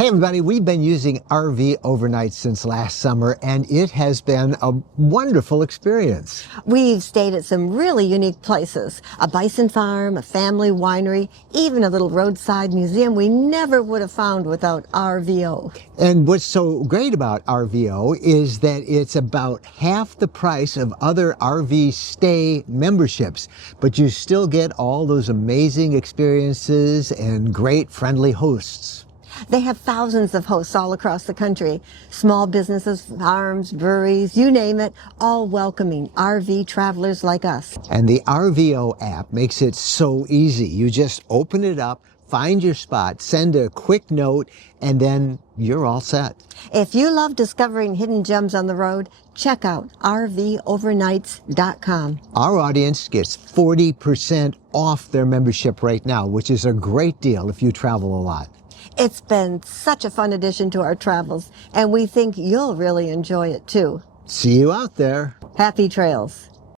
Hey everybody, we've been using RV overnight since last summer and it has been a wonderful experience. We've stayed at some really unique places. A bison farm, a family winery, even a little roadside museum we never would have found without RVO. And what's so great about RVO is that it's about half the price of other RV stay memberships, but you still get all those amazing experiences and great friendly hosts. They have thousands of hosts all across the country. Small businesses, farms, breweries, you name it, all welcoming RV travelers like us. And the RVO app makes it so easy. You just open it up, find your spot, send a quick note, and then you're all set. If you love discovering hidden gems on the road, check out RVovernights.com. Our audience gets 40% off their membership right now, which is a great deal if you travel a lot. It's been such a fun addition to our travels, and we think you'll really enjoy it too. See you out there. Happy trails.